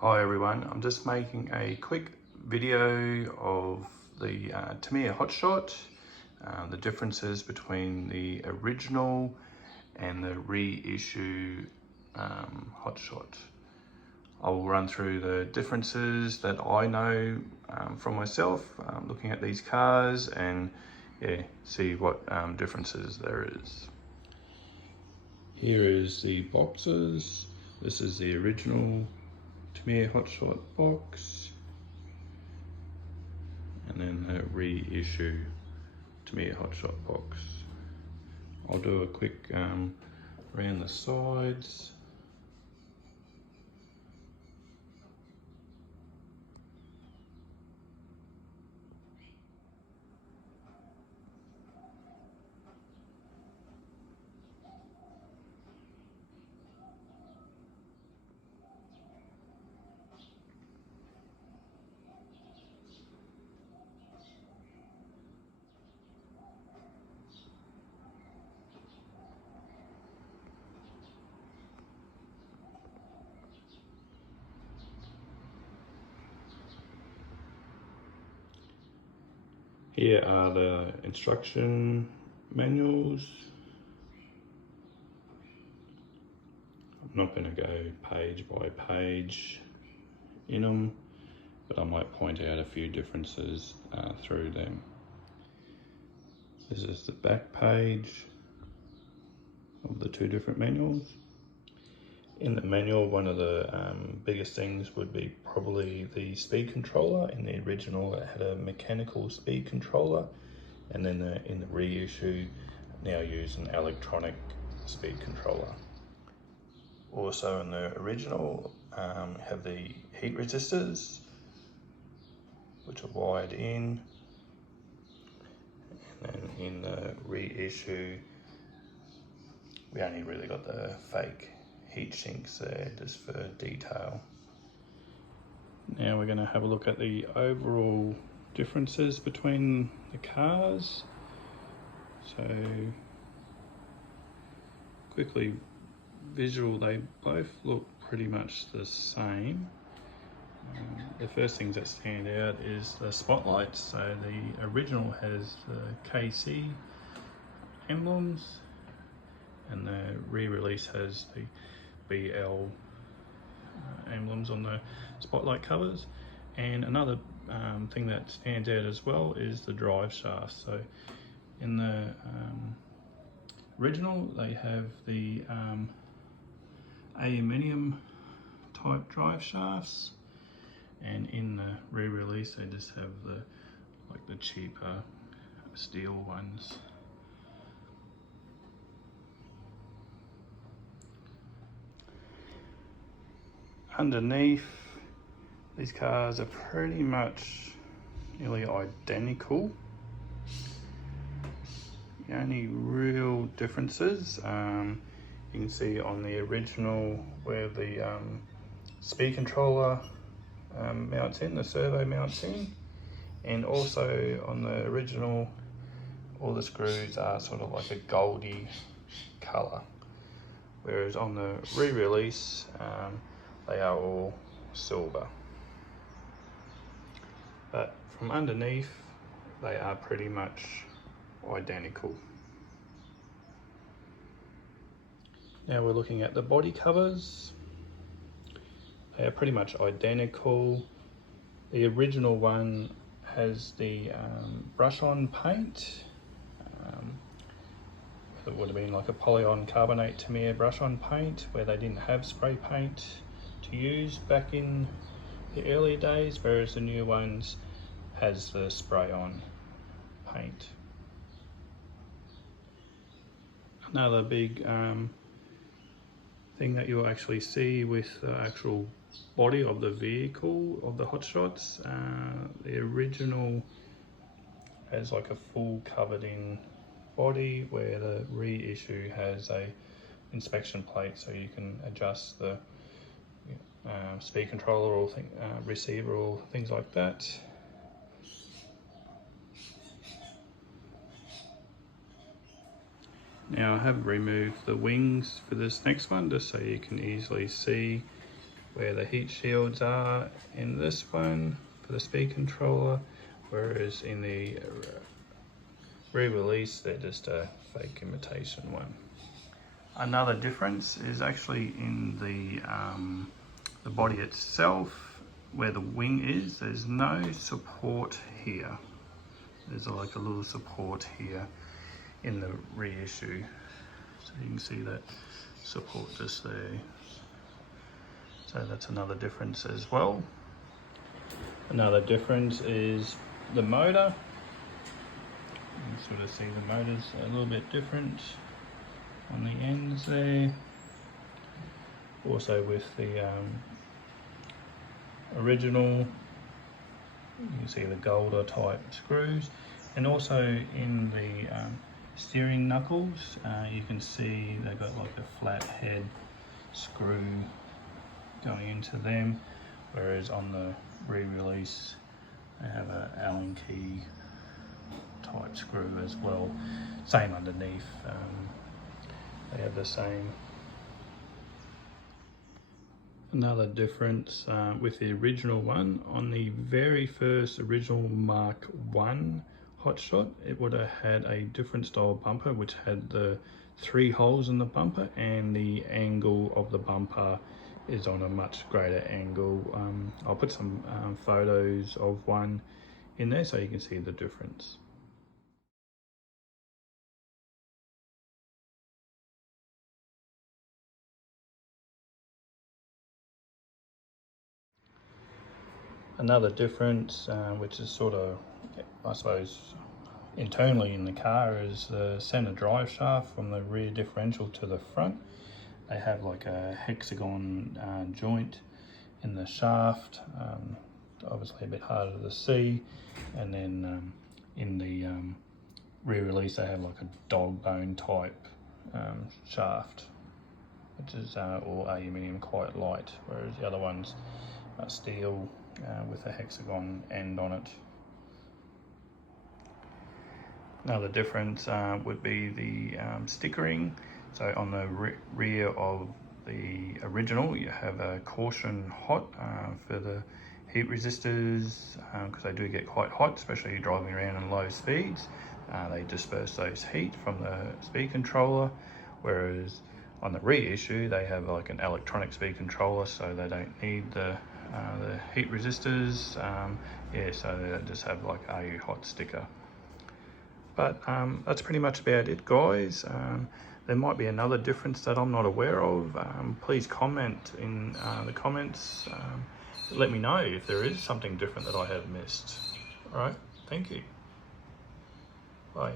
Hi everyone, I'm just making a quick video of the Tamiya HotShot, the differences between the original and the reissue HotShot. I will run through the differences that I know from myself looking at these cars and see what differences there is. Here is the boxes. This is the original Tamiya HotShot box, and then the reissue Tamiya HotShot box. I'll do a quick around the sides. Here are the instruction manuals. I'm not going to go page by page in them, but I might point out a few differences through them. This is the back page of the two different manuals. In the manual, one of the biggest things would be probably the speed controller. In the original, it had a mechanical speed controller, and then in the reissue, now use an electronic speed controller. Also in the original, have the heat resistors, which are wired in, and then in the reissue, we only really got the fake heat sinks there just for detail. Now we're going to have a look at the overall differences between the cars. So quickly visual, they both look pretty much the same. The first things that stand out is the spotlights. So the original has the KC emblems, and the re-release has the BL emblems on the spotlight covers. And another thing that stands out as well is the drive shaft. So in the original, they have the aluminium type drive shafts, and in the re-release they just have the cheaper steel ones. Underneath, these cars are pretty much nearly identical. The only real differences you can see on the original where the speed controller mounts in, the servo mounts in, and also on the original all the screws are sort of like a goldy colour, whereas on the re-release they are all silver. But from underneath, they are pretty much identical. Now we're looking at the body covers. They are pretty much identical. The original one has the brush-on paint. It would have been like a polygon carbonate Tamiya brush-on paint, where they didn't have spray paint to use back in the earlier days, whereas the new ones has the spray-on paint. Another big thing that you'll actually see with the actual body of the vehicle of the HotShots, the original has like a full covered in body, where the reissue has a inspection plate, so you can adjust the speed controller or receiver or things like that. Now I have removed the wings for this next one just so you can easily see where the heat shields are in this one for the speed controller, whereas in the re-release they're just a fake imitation one. Another difference is actually in the body itself, where the wing is. There's no support here. There's like a little support here in the reissue, so you can see that support just there. So that's another difference as well. Another difference is the motor. You can sort of see the motor's a little bit different on the ends there. Also with the original, you can see the Golder type screws, and also in the steering knuckles, you can see they've got like a flat head screw going into them, whereas on the re-release they have an Allen key type screw as well. Same underneath, they have the same. Another difference with the original one, on the very first original Mark 1 HotShot, it would have had a different style bumper which had the 3 holes in the bumper, and the angle of the bumper is on a much greater angle. I'll put some photos of one in there so you can see the difference. Another difference, which is sort of, I suppose, internally in the car, is the center drive shaft from the rear differential to the front. They have like a hexagon joint in the shaft, obviously a bit harder to see, and then in the rear release they have like a dog bone type shaft, which is all aluminium, quite light, whereas the other ones are steel with a hexagon end on it. Another difference would be the stickering. So on the rear of the original, you have a caution hot for the heat resistors, because they do get quite hot, especially driving around in low speeds. They disperse those heat from the speed controller, whereas on the reissue they have like an electronic speed controller, so they don't need the heat resistors. Yeah, so they just have like a hot sticker. But that's pretty much about it, guys. There might be another difference that I'm not aware of. Please comment in the comments. Let me know if there is something different that I have missed. All right, thank you. Bye.